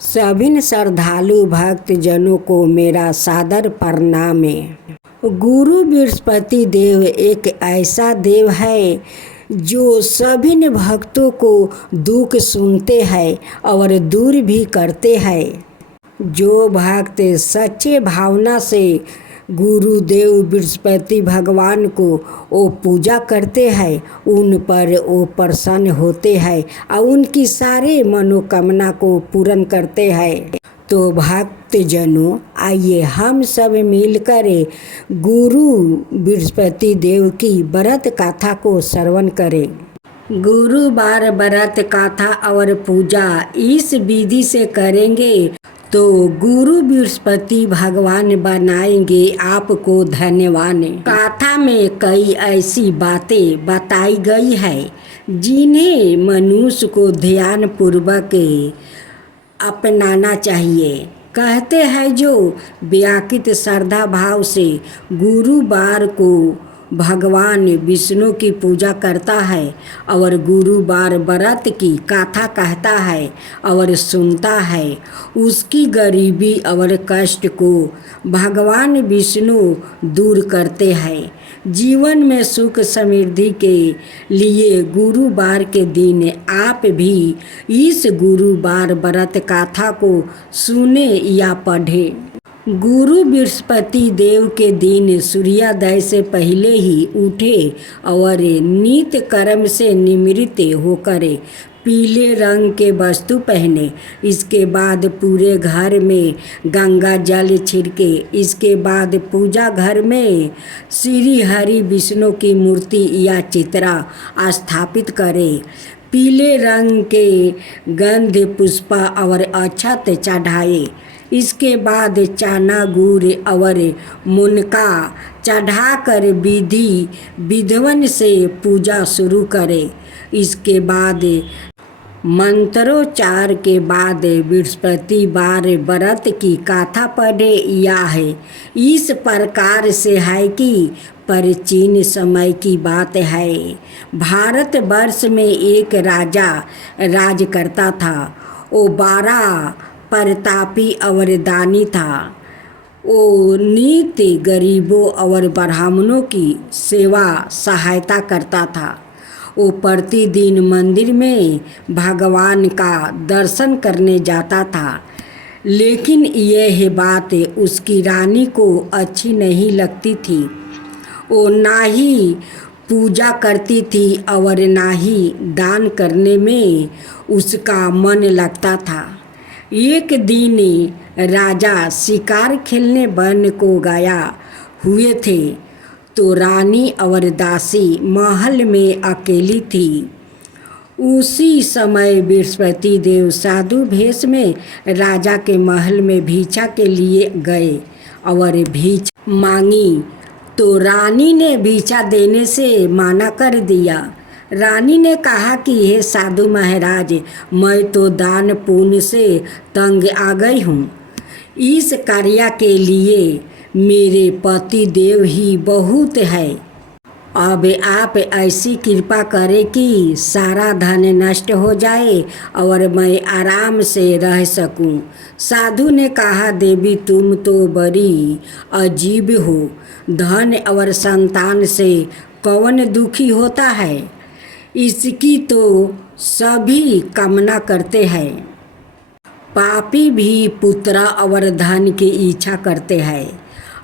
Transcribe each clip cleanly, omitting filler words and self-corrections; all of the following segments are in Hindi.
सभी श्रद्धालु भक्त जनों को मेरा सादर प्रणाम है। गुरु बृहस्पति देव एक ऐसा देव है जो सभी भक्तों को दुख सुनते हैं और दूर भी करते हैं। जो भक्त सच्चे भावना से गुरुदेव बृहस्पति भगवान को वो पूजा करते हैं, उन पर वो प्रसन्न होते हैं और उनकी सारे मनोकामना को पूर्ण करते हैं। तो भक्तजनों, आइए हम सब मिलकर गुरु बृहस्पति देव की व्रत कथा को श्रवण करें। गुरुवार व्रत कथा और पूजा इस विधि से करेंगे तो गुरु बृहस्पति भगवान बनाएंगे आपको धन्यवान। कथा में कई ऐसी बातें बताई गई है जिन्हें मनुष्य को ध्यान पूर्वक अपनाना चाहिए। कहते हैं जो व्याकृत श्रद्धा भाव से गुरुवार को भगवान विष्णु की पूजा करता है और गुरुवार व्रत की कथा कहता है और सुनता है, उसकी गरीबी और कष्ट को भगवान विष्णु दूर करते हैं। जीवन में सुख समृद्धि के लिए गुरुवार के दिन आप भी इस गुरुवार व्रत कथा को सुने या पढ़ें। गुरु बृहस्पति देव के दिन सूर्योदय से पहले ही उठे और नित्य कर्म से निवृत्त होकर पीले रंग के वस्तु पहने। इसके बाद पूरे घर में गंगा जल छिड़के। इसके बाद पूजा घर में श्री हरि विष्णु की मूर्ति या चित्रा स्थापित करें। पीले रंग के गंध पुष्प और अक्षत चढ़ाए। इसके बाद चना गुड़ और मुनका चढ़ाकर विधि विधवन से पूजा शुरू करें। इसके बाद मंत्रोच्चार के बाद बृहस्पतिवार व्रत की कथा पढ़े। यह है इस प्रकार से है कि प्राचीन समय की बात है। भारतवर्ष में एक राजा राज करता था। वो बड़ा प्रतापी और दानी था। वो नित्य गरीबों और ब्राह्मणों की सेवा सहायता करता था। वो प्रतिदिन मंदिर में भगवान का दर्शन करने जाता था, लेकिन यह बात उसकी रानी को अच्छी नहीं लगती थी। वो ना ही पूजा करती थी और ना ही दान करने में उसका मन लगता था। एक दिन राजा शिकार खेलने वन को गया हुए थे, तो रानी और दासी महल में अकेली थी। उसी समय बृहस्पति देव साधु भेष में राजा के महल में भिक्षा के लिए गए और भिक्षा मांगी, तो रानी ने भिक्षा देने से मना कर दिया। रानी ने कहा कि हे साधु महाराज, मैं तो दान पुण्य से तंग आ गई हूँ। इस कार्य के लिए मेरे पति देव ही बहुत है। अब आप ऐसी कृपा करें कि सारा धन नष्ट हो जाए और मैं आराम से रह सकूं। साधु ने कहा, देवी तुम तो बड़ी अजीब हो। धन और संतान से कौन दुखी होता है? इसकी तो सभी कामना करते हैं। पापी भी पुत्र और धन की इच्छा करते हैं।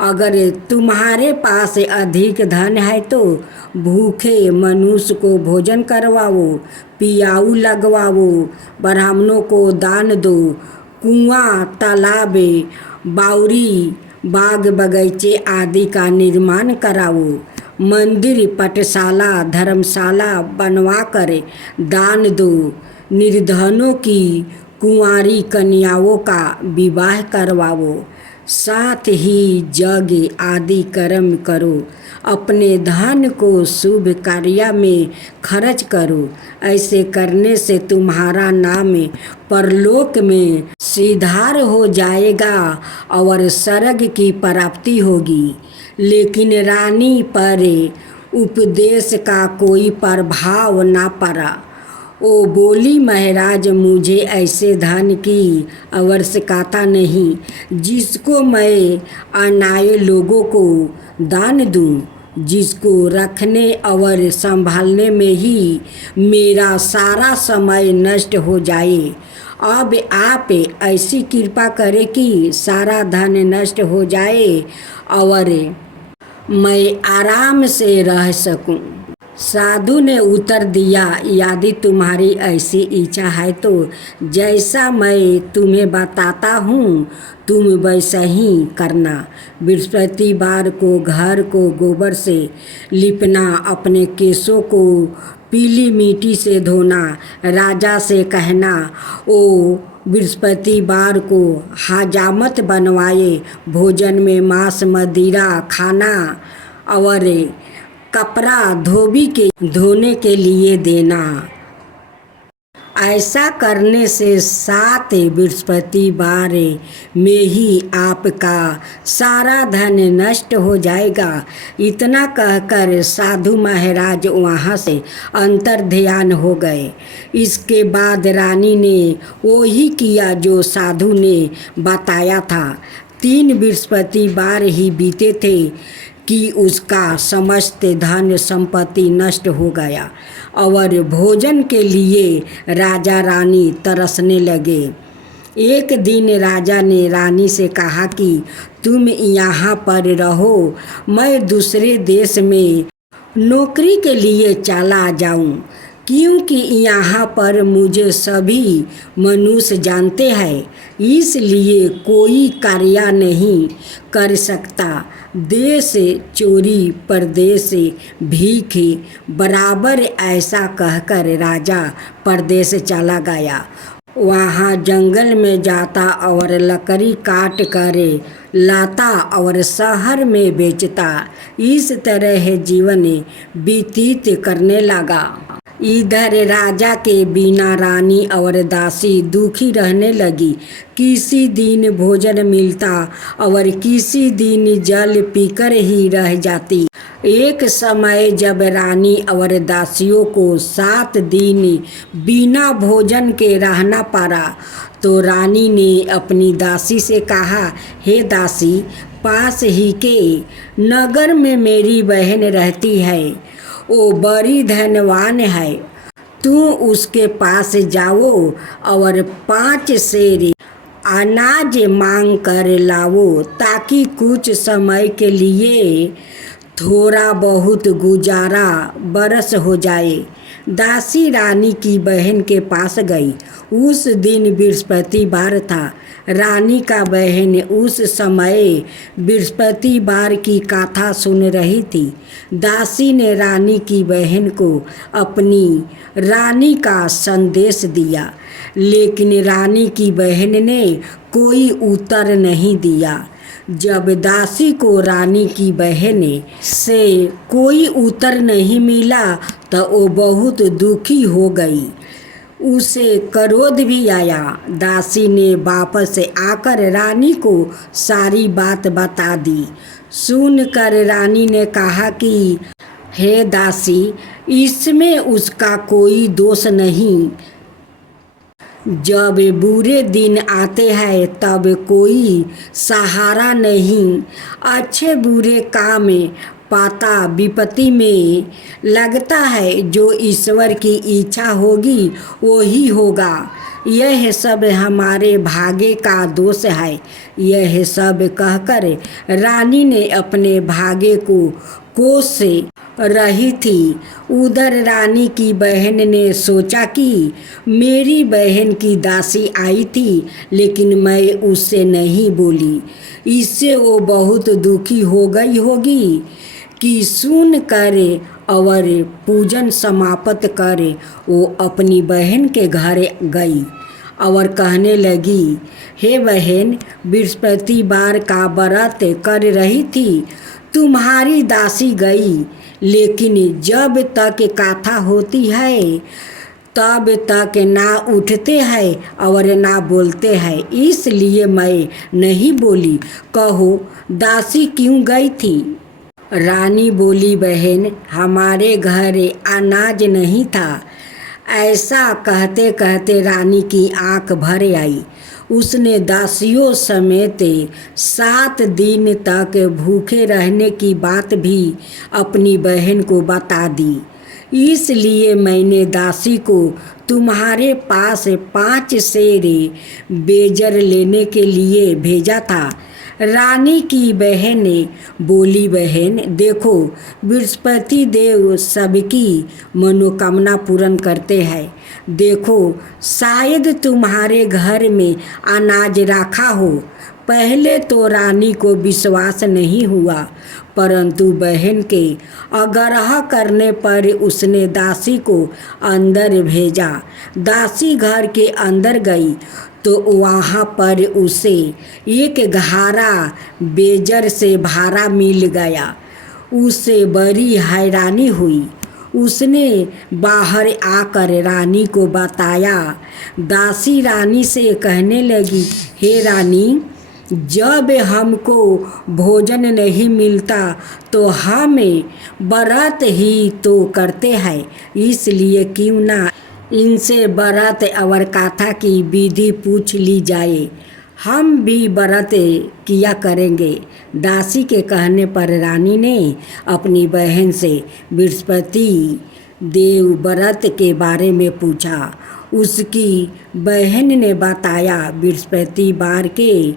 अगर तुम्हारे पास अधिक धन है तो भूखे मनुष्य को भोजन करवाओ, पियाऊ लगवाओ, ब्राह्मणों को दान दो, कुआं, तालाब, बावड़ी, बाग बगीचे आदि का निर्माण कराओ, मंदिर, पाठशाला, धर्मशाला बनवा कर दान दो, निर्धनों की कुंवारी कन्याओं का विवाह करवाओ, साथ ही यज्ञ आदि कर्म करो, अपने धन को शुभ कार्य में खर्च करो। ऐसे करने से तुम्हारा नाम परलोक में सिद्धार हो जाएगा और स्वर्ग की प्राप्ति होगी। लेकिन रानी पर उपदेश का कोई प्रभाव न पड़ा। ओ बोली महाराज मुझे ऐसे धन की आवश्यकता नहीं जिसको मैं अनाए लोगों को दान दूं, जिसको रखने और संभालने में ही मेरा सारा समय नष्ट हो जाए। अब आप ऐसी कृपा करें कि सारा धन नष्ट हो जाए और मैं आराम से रह सकूं। साधु ने उत्तर दिया, यदि तुम्हारी ऐसी इच्छा है तो जैसा मैं तुम्हें बताता हूँ तुम वैसा ही करना। बृहस्पतिवार को घर को गोबर से लिपना, अपने केशों को पीली मिट्टी से धोना, राजा से कहना ओ बृहस्पतिवार को हजामत बनवाए, भोजन में मांस मदिरा खाना और कपड़ा धोने के लिए देना। ऐसा करने से 7 बृहस्पतिवार में ही आपका सारा धन नष्ट हो जाएगा। इतना कहकर साधु महाराज वहाँ से अंतर ध्यान हो गए। इसके बाद रानी ने वही किया जो साधु ने बताया था। 3 बृहस्पतिवार ही बीते थे कि उसका समस्त धन संपत्ति नष्ट हो गया और भोजन के लिए राजा रानी तरसने लगे। एक दिन राजा ने रानी से कहा कि तुम यहाँ पर रहो, मैं दूसरे देश में नौकरी के लिए चला जाऊँ, क्योंकि यहाँ पर मुझे सभी मनुष्य जानते हैं, इसलिए कोई कार्य नहीं कर सकता। देश चोरी परदेश भीख बराबर, ऐसा कहकर राजा परदेश चला गया। वहाँ जंगल में जाता और लकड़ी काट कर लाता और शहर में बेचता। इस तरह जीवन व्यतीत करने लगा। इधर राजा के बिना रानी और दासी दुखी रहने लगी। किसी दिन भोजन मिलता और किसी दिन जल पीकर ही रह जाती। एक समय जब रानी और दासियों को 7 दिन बिना भोजन के रहना पड़ा तो रानी ने अपनी दासी से कहा, हे दासी, पास ही के नगर में मेरी बहन रहती है, वो बड़ी धनवान है। तू उसके पास जाओ और 5 सेर अनाज मांग कर लाओ, ताकि कुछ समय के लिए थोड़ा बहुत गुजारा बरस हो जाए। दासी रानी की बहन के पास गई। उस दिन बृहस्पतिवार था। रानी का बहन उस समय बृहस्पतिवार की कथा सुन रही थी। दासी ने रानी की बहन को अपनी रानी का संदेश दिया, लेकिन रानी की बहन ने कोई उत्तर नहीं दिया। जब दासी को रानी की बहन से कोई उत्तर नहीं मिला तो वो बहुत दुखी हो गई। उसे क्रोध भी आया। दासी ने वापस आकर रानी को सारी बात बता दी। सुनकर रानी ने कहा कि हे दासी, इसमें उसका कोई दोष नहीं। जब बुरे दिन आते हैं तब कोई सहारा नहीं। अच्छे बुरे काम पाता विपत्ति में लगता है। जो ईश्वर की इच्छा होगी वो ही होगा। यह सब हमारे भाग्य का दोष है। यह सब कहकर रानी ने अपने भाग्य को कोस रही थी। उधर रानी की बहन ने सोचा कि मेरी बहन की दासी आई थी, लेकिन मैं उससे नहीं बोली। इससे वो बहुत दुखी हो गई होगी कि सुन कर और पूजन समाप्त कर वो अपनी बहन के घर गई और कहने लगी, हे बहन, बृहस्पतिवार का व्रत कर रही थी, तुम्हारी दासी गई, लेकिन जब तक कथा होती है तब तक ना उठते हैं और ना बोलते हैं, इसलिए मैं नहीं बोली। कहो दासी क्यों गई थी? रानी बोली, बहन, हमारे घर अनाज नहीं था, ऐसा कहते कहते रानी की आंख भर आई। उसने दासियों समेत 7 दिन तक भूखे रहने की बात भी अपनी बहन को बता दी। इसलिए मैंने दासी को तुम्हारे पास 5 सेर बेजर लेने के लिए भेजा था। रानी की बहन बोली, बहन देखो, बृहस्पति देव सबकी मनोकामना पूर्ण करते हैं। देखो, शायद तुम्हारे घर में अनाज रखा हो। पहले तो रानी को विश्वास नहीं हुआ, परंतु बहन के आग्रह करने पर उसने दासी को अंदर भेजा। दासी घर के अंदर गई तो वहाँ पर उसे एक घारा बेजर से भारा मिल गया। उसे बड़ी हैरानी हुई। उसने बाहर आकर रानी को बताया। दासी रानी से कहने लगी, हे रानी, जब हमको भोजन नहीं मिलता तो हम व्रत ही तो करते हैं, इसलिए क्यों ना इनसे व्रत और कथा की विधि पूछ ली जाए। हम भी व्रत किया करेंगे। दासी के कहने पर रानी ने अपनी बहन से बृहस्पति देव व्रत के बारे में पूछा। उसकी बहन ने बताया, बृहस्पतिवार के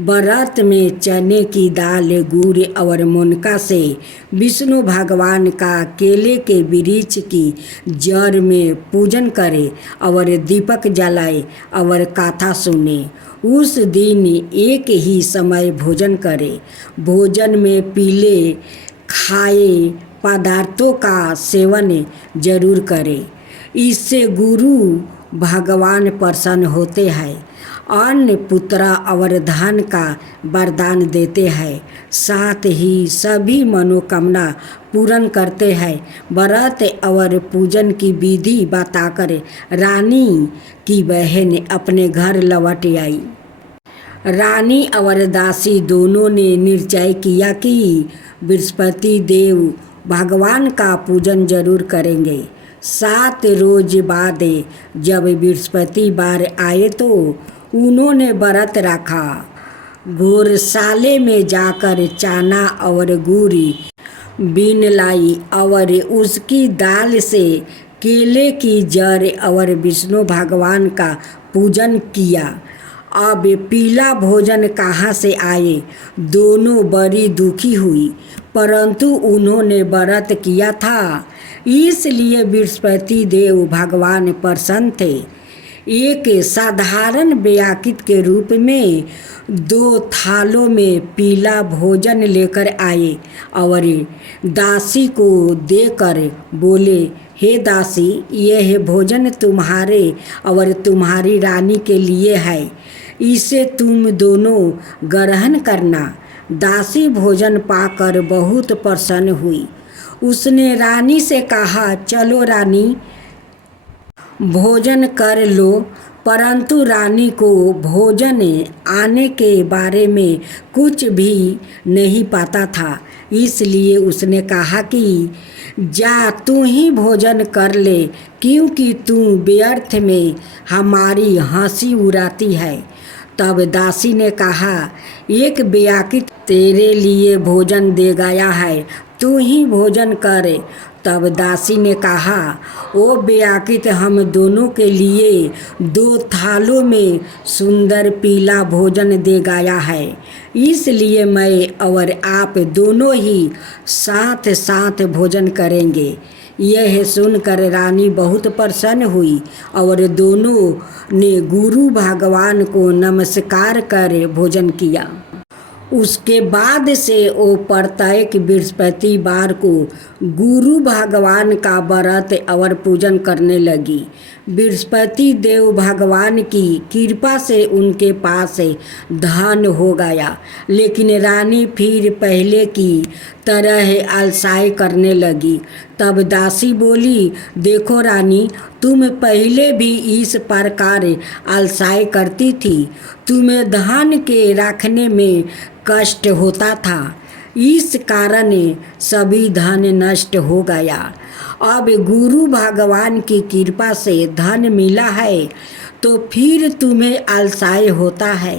व्रत में चने की दाल, गुड़ और मुनका से विष्णु भगवान का केले के वृक्ष की जड़ में पूजन करे और दीपक जलाए और कथा सुने। उस दिन एक ही समय भोजन करे। भोजन में पीले खाए पदार्थों का सेवन जरूर करे। इससे गुरु भगवान प्रसन्न होते हैं, अन्न, पुत्र और धन का वरदान देते हैं, साथ ही सभी मनोकामना पूर्ण करते हैं। व्रत और पूजन की विधि बताकर रानी की बहन अपने घर लौट आई। रानी और दासी दोनों ने निश्चय किया कि बृहस्पति देव भगवान का पूजन जरूर करेंगे। 7 रोज बाद जब बृहस्पतिवार आए तो उन्होंने व्रत रखा। घोरशाले में जाकर चना और गुड़ बीन लाई और उसकी दाल से केले की जड़ और विष्णु भगवान का पूजन किया। अब पीला भोजन कहाँ से आए? दोनों बड़ी दुखी हुई, परंतु उन्होंने व्रत किया था, इसलिए बृहस्पति देव भगवान प्रसन्न थे। एक साधारण व्याकित के रूप में 2 थालों में पीला भोजन लेकर आए और दासी को देकर बोले, हे दासी, यह भोजन तुम्हारे और तुम्हारी रानी के लिए है, इसे तुम दोनों ग्रहण करना। दासी भोजन पाकर बहुत प्रसन्न हुई। उसने रानी से कहा, चलो रानी, भोजन कर लो। परंतु रानी को भोजन आने के बारे में कुछ भी नहीं पता था, इसलिए उसने कहा कि जा तू ही भोजन कर ले, क्योंकि तू व्यर्थ में हमारी हंसी उड़ाती है। तब दासी ने कहा, एक व्याकित तेरे लिए भोजन दे गया है, तू ही भोजन कर। तब दासी ने कहा, ओ व्याकित, हम दोनों के लिए 2 थालों में सुंदर पीला भोजन दे गया है, इसलिए मैं और आप दोनों ही साथ साथ भोजन करेंगे। यह सुनकर रानी बहुत प्रसन्न हुई और दोनों ने गुरु भगवान को नमस्कार कर भोजन किया। उसके बाद से वो प्रत्येक बृहस्पतिवार को गुरु भगवान का व्रत और पूजन करने लगी। बृहस्पति देव भगवान की कृपा से उनके पास धन हो गया, लेकिन रानी फिर पहले की तरह आलसाई करने लगी। तब दासी बोली, देखो रानी, तुम पहले भी इस प्रकार आलसाई करती थी, तुम्हें धन के रखने में कष्ट होता था, इस कारण सभी धन नष्ट हो गया। अब गुरु भगवान की कृपा से धन मिला है तो फिर तुम्हें आलसाय होता है।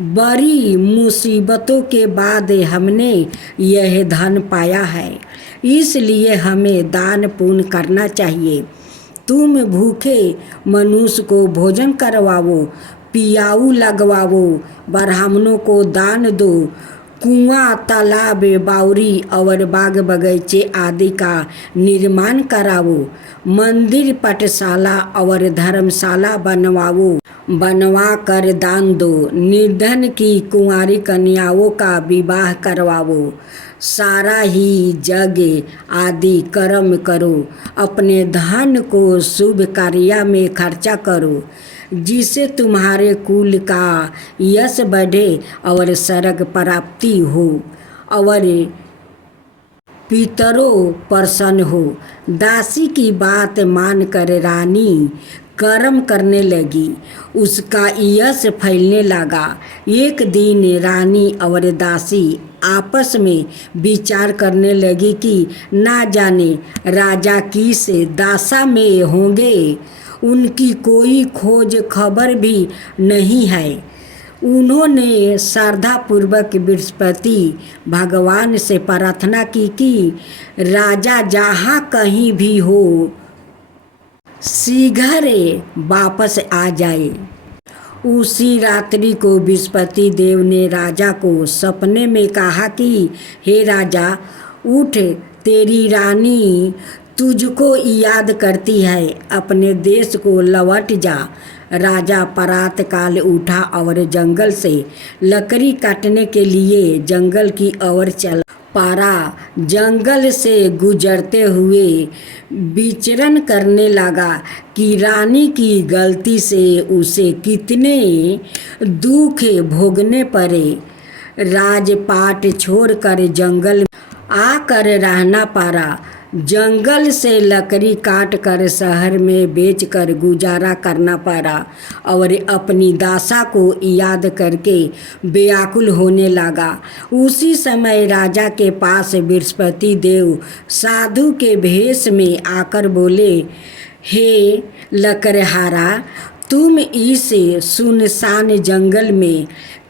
बड़ी मुसीबतों के बाद हमने यह धन पाया है, इसलिए हमें दान पुण्य करना चाहिए। तुम भूखे मनुष्य को भोजन करवाओ, पियाऊ लगवाओ, ब्राह्मणों को दान दो, कुआं, तालाब, बावड़ी और बाग बगीचे आदि का निर्माण कराओ, मंदिर, पाठशाला और धर्मशाला बनवा कर दान दो, निर्धन की कुंवारी कन्याओं का विवाह करवाओ, सारा ही जग आदि कर्म करो, अपने धन को शुभ कार्य में खर्चा करो, जिससे तुम्हारे कुल का यश बढ़े और स्वर्ग प्राप्ति हो और पितरों प्रसन्न हो। दासी की बात मानकर रानी कर्म करने लगी, उसका यश फैलने लगा। एक दिन रानी और दासी आपस में विचार करने लगी कि ना जाने राजा किस दशा में होंगे, उनकी कोई खोज खबर भी नहीं है। उन्होंने श्रद्धापूर्वक बृहस्पति भगवान से प्रार्थना की कि राजा जहाँ कहीं भी हो शीघ्र वापस आ जाए। उसी रात्रि को बृहस्पति देव ने राजा को सपने में कहा कि हे राजा, उठ, तेरी रानी तुझको याद करती है, अपने देश को लौट जा। राजा प्रातः काल उठा और जंगल से लकड़ी काटने के लिए जंगल की ओर चला। पारा जंगल से गुजरते हुए विचरण करने लगा कि रानी की गलती से उसे कितने दुख भोगने पड़े। राजपाट छोड़कर जंगल में आकर रहना पड़ा। जंगल से लकड़ी काट कर शहर में बेचकर गुजारा करना पड़ा और अपनी दशा को याद करके व्याकुल होने लगा। उसी समय राजा के पास बृहस्पति देव साधु के भेष में आकर बोले, हे लकड़हारा, तुम इस सुनसान जंगल में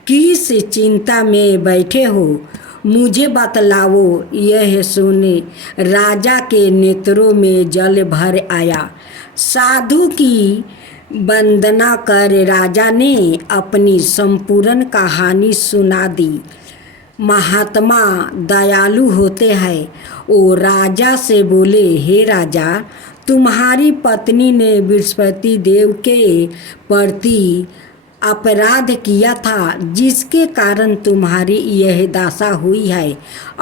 किस चिंता में बैठे हो, मुझे बतलाओ। यह सुने राजा के नेत्रों में जल भर आया। साधु की वंदना कर राजा ने अपनी संपूर्ण कहानी सुना दी। महात्मा दयालु होते हैं। वो राजा से बोले, हे राजा, तुम्हारी पत्नी ने बृहस्पति देव के प्रति अपराध किया था, जिसके कारण तुम्हारी यह दशा हुई है।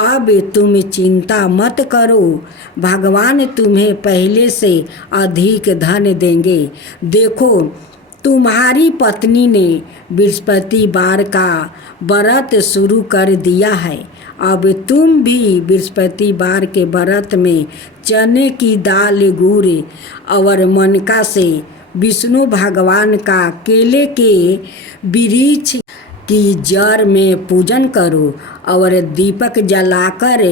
अब तुम चिंता मत करो, भगवान तुम्हें पहले से अधिक धन देंगे। देखो, तुम्हारी पत्नी ने बृहस्पतिवार का व्रत शुरू कर दिया है। अब तुम भी बृहस्पतिवार के व्रत में चने की दाल, गुड़ और मनका से विष्णु भगवान का केले के वृक्ष की जड़ में पूजन करो और दीपक जलाकर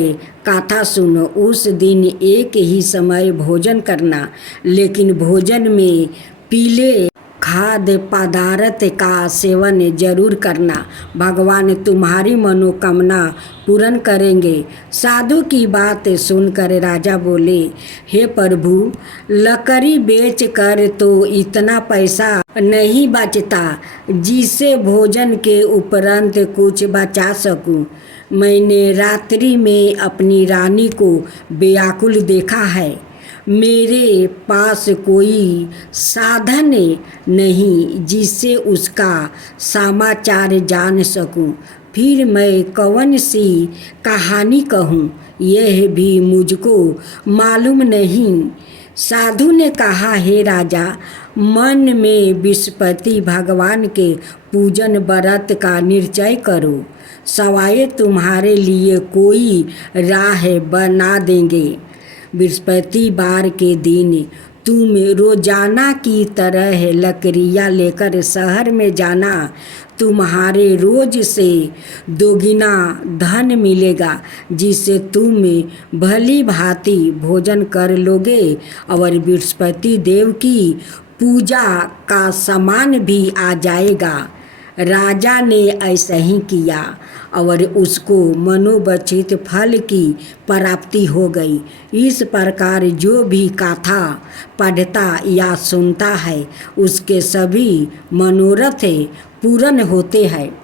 कथा सुनो। उस दिन एक ही समय भोजन करना, लेकिन भोजन में पीले खाद्य पदार्थ का सेवन जरूर करना। भगवान तुम्हारी मनोकामना पूर्ण करेंगे। साधु की बात सुनकर राजा बोले, हे प्रभु, लकड़ी बेच कर तो इतना पैसा नहीं बचता जिससे भोजन के उपरांत कुछ बचा सकूं। मैंने रात्रि में अपनी रानी को व्याकुल देखा है। मेरे पास कोई साधन नहीं जिससे उसका समाचार जान सकूं। फिर मैं कौन सी कहानी कहूँ, यह भी मुझको मालूम नहीं। साधु ने कहा, हे राजा, मन में बृहस्पति भगवान के पूजन व्रत का निश्चय करो, सवाए तुम्हारे लिए कोई राह बना देंगे। बृहस्पतिवार के दिन तुम रोजाना की तरह लकड़ियाँ लेकर शहर में जाना, तुम्हारे रोज से दोगुना धन मिलेगा, जिससे तुम भली भांति भोजन कर लोगे और बृहस्पति देव की पूजा का सामान भी आ जाएगा। राजा ने ऐसा ही किया और उसको मनोवांछित फल की प्राप्ति हो गई। इस प्रकार जो भी कथा पढ़ता या सुनता है उसके सभी मनोरथ पूर्ण होते हैं।